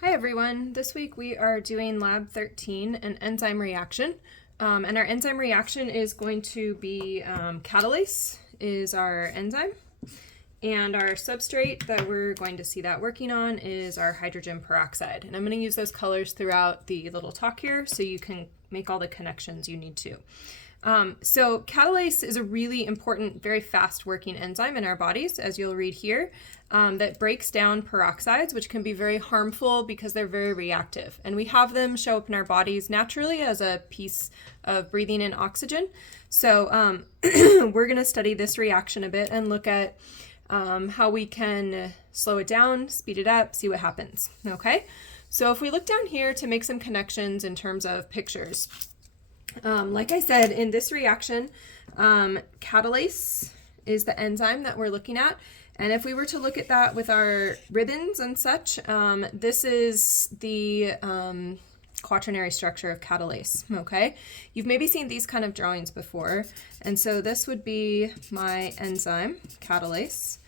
Hi everyone, this week we are doing Lab 13, an enzyme reaction. And our enzyme reaction is going to be Catalase is our enzyme. And our substrate that we're going to see that working on is our hydrogen peroxide. And I'm going to use those colors throughout the little talk here so you can make all the connections you need to. So catalase is a really important, very fast working enzyme in our bodies, as you'll read here, that breaks down peroxides, which can be very harmful because they're very reactive. And we have them show up in our bodies naturally as a piece of breathing in oxygen. So we're going to study this reaction a bit and look at how we can slow it down, speed it up, see what happens. Okay, so if we look down here to make some connections in terms of pictures, like I said, in this reaction, catalase is the enzyme that we're looking at. And if we were to look at that with our ribbons and such, this is the quaternary structure of catalase, okay? You've maybe seen these kind of drawings before. And so this would be my enzyme, catalase.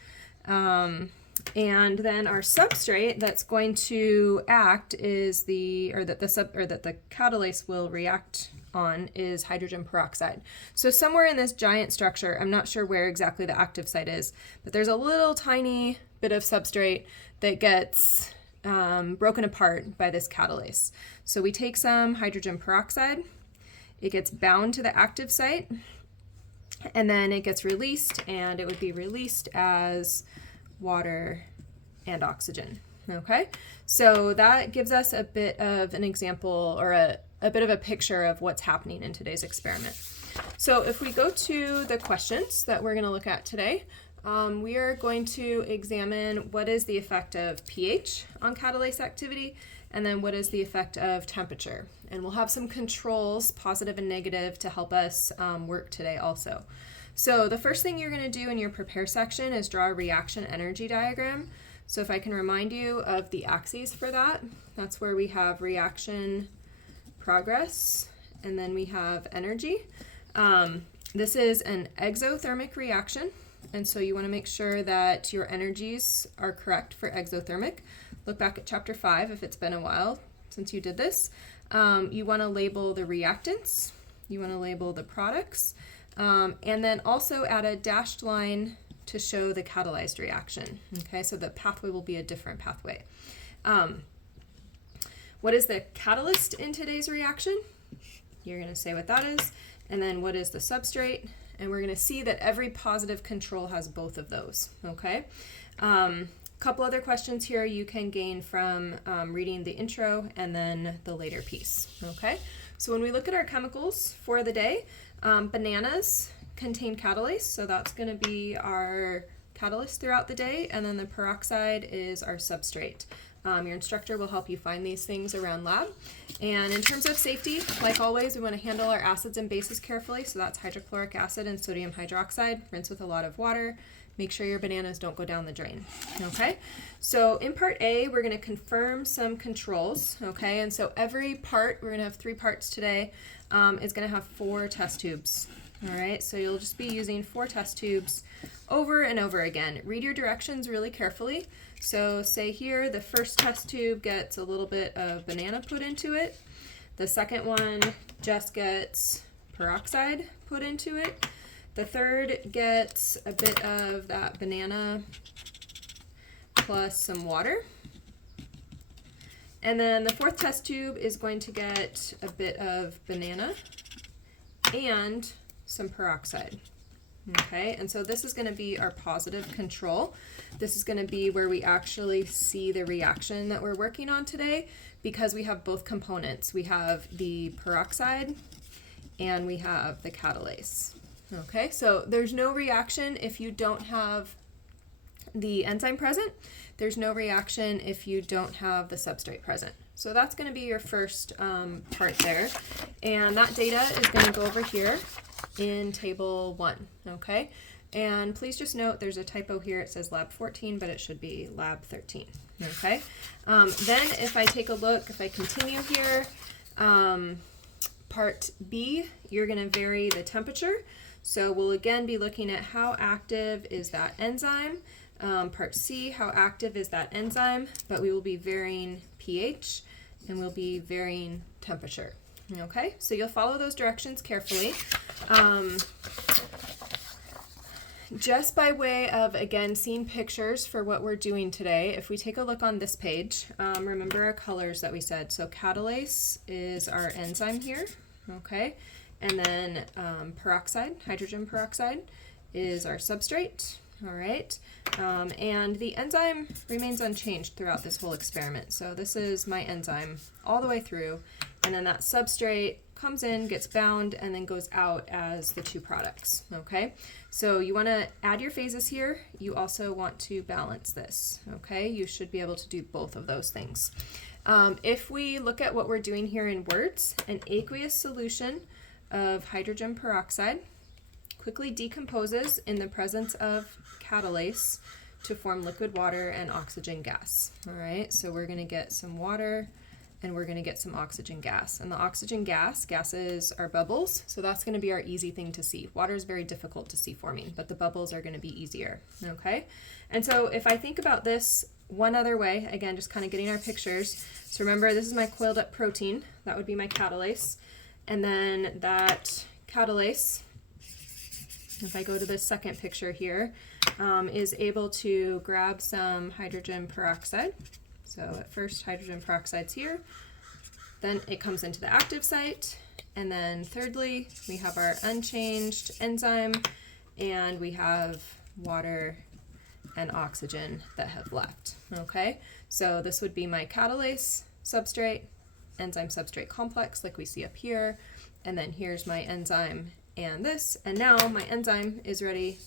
And then our substrate that's going to act is that the catalase will react on is hydrogen peroxide. So somewhere in this giant structure, I'm not sure where exactly the active site is, but there's a little tiny bit of substrate that gets broken apart by this catalase. So we take some hydrogen peroxide, it gets bound to the active site, and then it gets released, and it would be released as water and oxygen. Okay, so that gives us a bit of an example or a bit of a picture of what's happening in today's experiment. So if we go to the questions that we're going to look at today, we are going to examine what is the effect of pH on catalase activity, and then what is the effect of temperature. And we'll have some controls, positive and negative, to help us work today also. So the first thing you're going to do in your prepare section is draw a reaction energy diagram. So if I can remind you of the axes for that, that's where we have reaction progress, and then we have energy. This is an exothermic reaction, and so you want to make sure that your energies are correct for exothermic. Look back at chapter 5 if it's been a while since you did this. You want to label the reactants, you want to label the products, and then also add a dashed line to show the catalyzed reaction. Okay, so the pathway will be a different pathway. What is the catalyst in today's reaction? You're going to say what that is. And then what is the substrate? And we're going to see that every positive control has both of those. Okay. Couple other questions here you can gain from reading the intro and then the later piece. Okay. So when we look at our chemicals for the day, bananas contain catalase, so that's going to be our catalyst throughout the day, and then the peroxide is our substrate. Your instructor will help you find these things around lab. And in terms of safety, like always, we want to handle our acids and bases carefully, so that's hydrochloric acid and sodium hydroxide. Rinse with a lot of water. Make sure your bananas don't go down the drain. Okay, so in part A, we're going to confirm some controls. Okay, and so every part, we're going to have 3 parts today, is going to have 4 test tubes. All right, so you'll just be using 4 test tubes over and over again. Read your directions really carefully. So say here, the first test tube gets a little bit of banana put into it. The second one just gets peroxide put into it. The third gets a bit of that banana plus some water. And then the 4th test tube is going to get a bit of banana and some peroxide. Okay, and so this is going to be our positive control. This is going to be where we actually see the reaction that we're working on today, because we have both components. We have the peroxide and we have the catalase. Okay, so there's no reaction if you don't have the enzyme present. There's no reaction if you don't have the substrate present. So that's going to be your first part there. And that data is going to go over here in table 1. Okay, and please just note there's a typo here. It says lab 14, but it should be lab 13. Okay, then if I take a look, if I continue here, part B, you're going to vary the temperature. So we'll again be looking at how active is that enzyme. Part C, how active is that enzyme, but we will be varying pH and we'll be varying temperature. Okay, so you'll follow those directions carefully. Just by way of, again, seeing pictures for what we're doing today, if we take a look on this page, remember our colors that we said. So catalase is our enzyme here, okay? And then peroxide, hydrogen peroxide, is our substrate, all right? And the enzyme remains unchanged throughout this whole experiment. So this is my enzyme all the way through, and then that substrate comes in, gets bound, and then goes out as the two products, okay? So you want to add your phases here. You also want to balance this, okay? You should be able to do both of those things. If we look at what we're doing here in words, an aqueous solution of hydrogen peroxide quickly decomposes in the presence of catalase to form liquid water and oxygen gas, all right? So we're going to get some water and we're going to get some oxygen gas. And the oxygen gases are bubbles, so that's going to be our easy thing to see. Water is very difficult to see forming, but the bubbles are going to be easier, okay? And so if I think about this one other way, again, just kind of getting our pictures. So remember, this is my coiled up protein. That would be my catalase. And then that catalase, if I go to this second picture here, is able to grab some hydrogen peroxide. So at first, hydrogen peroxide's here, then it comes into the active site, and then thirdly, we have our unchanged enzyme, and we have water and oxygen that have left, okay? So this would be my catalase substrate, enzyme substrate complex like we see up here, and then here's my enzyme and this, and now my enzyme is ready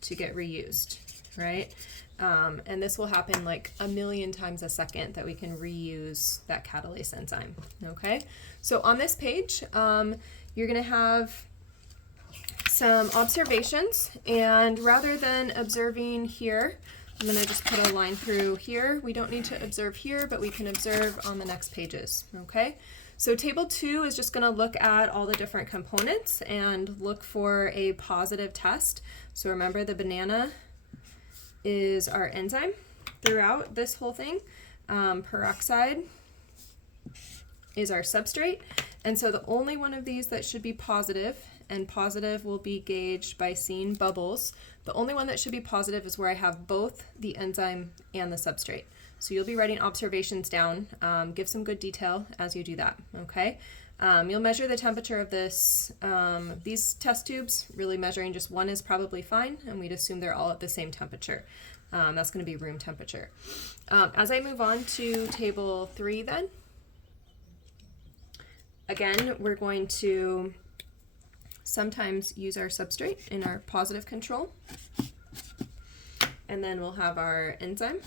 to get reused, right? And this will happen like 1,000,000 times a second that we can reuse that catalase enzyme, okay? So on this page, you're gonna have some observations, and rather than observing here, I'm gonna just put a line through here. We don't need to observe here, but we can observe on the next pages, okay? So table 2 is just gonna look at all the different components and look for a positive test. So remember, the banana is our enzyme throughout this whole thing. Peroxide is our substrate. And so the only one of these that should be positive, and positive will be gauged by seeing bubbles, the only one that should be positive is where I have both the enzyme and the substrate. So you'll be writing observations down. Give some good detail as you do that, okay? You'll measure the temperature of this, these test tubes, really measuring just one is probably fine, and we'd assume they're all at the same temperature. That's going to be room temperature. As I move on to table 3 then, again, we're going to sometimes use our substrate in our positive control, and then we'll have our enzyme.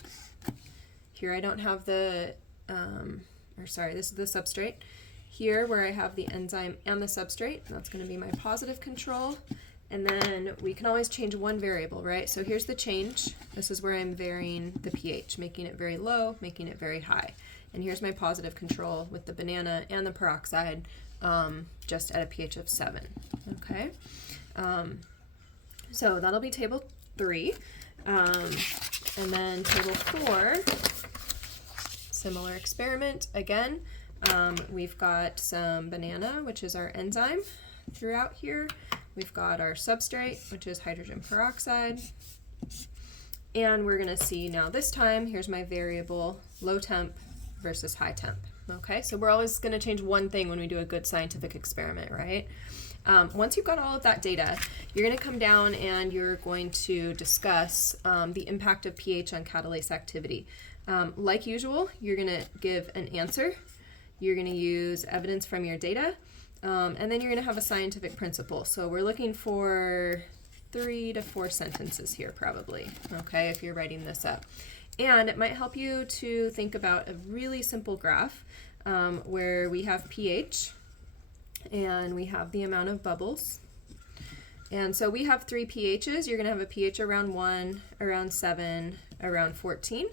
Here I don't have the, this is the substrate. Here where I have the enzyme and the substrate, that's going to be my positive control. And then we can always change one variable, right? So here's the change. This is where I'm varying the pH, making it very low, making it very high. And here's my positive control with the banana and the peroxide, just at a pH of 7, okay? So that'll be table 3. And then table 4, similar experiment again. We've got some banana, which is our enzyme throughout here. We've got our substrate, which is hydrogen peroxide. And we're gonna see now this time, here's my variable, low temp versus high temp. Okay, so we're always gonna change one thing when we do a good scientific experiment, right? Once you've got all of that data, you're gonna come down and you're going to discuss the impact of pH on catalase activity. Like usual, you're gonna give an answer. You're going to use evidence from your data, and then you're going to have a scientific principle. So we're looking for 3 to 4 sentences here probably, okay, if you're writing this up. And it might help you to think about a really simple graph where we have pH and we have the amount of bubbles. And so we have 3 pHs. You're going to have a pH around 1, around 7, around 14.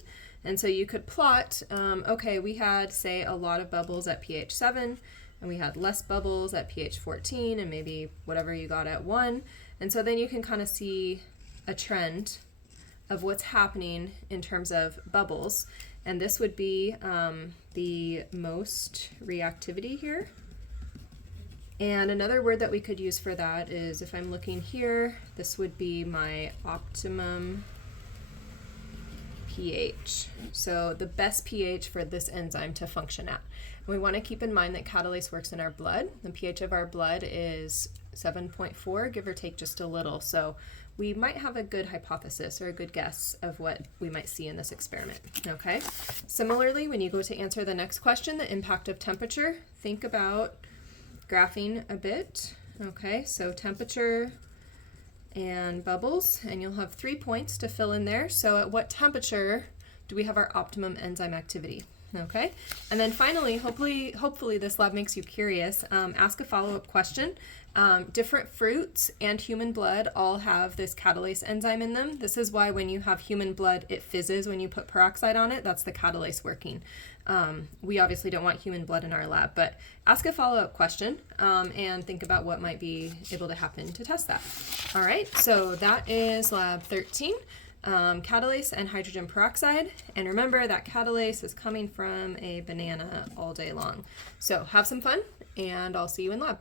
And so you could plot, okay, we had, say, a lot of bubbles at pH 7, and we had less bubbles at pH 14, and maybe whatever you got at 1. And so then you can kind of see a trend of what's happening in terms of bubbles. And this would be the most reactivity here. And another word that we could use for that is, if I'm looking here, this would be my optimum pH. So the best pH for this enzyme to function at. And we want to keep in mind that catalase works in our blood. The pH of our blood is 7.4, give or take just a little. So we might have a good hypothesis or a good guess of what we might see in this experiment, okay? Similarly, when you go to answer the next question, the impact of temperature, think about graphing a bit, okay? So temperature and bubbles, and you'll have 3 points to fill in there. So at what temperature do we have our optimum enzyme activity? Okay, and then finally, hopefully this lab makes you curious. Ask a follow-up question. Different fruits and human blood all have this catalase enzyme in them. This is why when you have human blood, it fizzes when you put peroxide on it. That's the catalase working. We obviously don't want human blood in our lab, but ask a follow-up question and think about what might be able to happen to test that. All right, so that is lab 13. Catalase and hydrogen peroxide, and remember that catalase is coming from a banana all day long. So have some fun, and I'll see you in lab.